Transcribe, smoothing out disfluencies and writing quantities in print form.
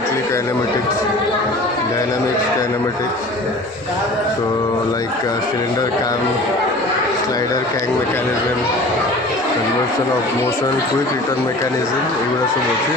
completely kinematics, dynamics kinematics. So like cylinder cam, slider cam mechanism, conversion of motion, quick return mechanism, এগুলো সব আছে।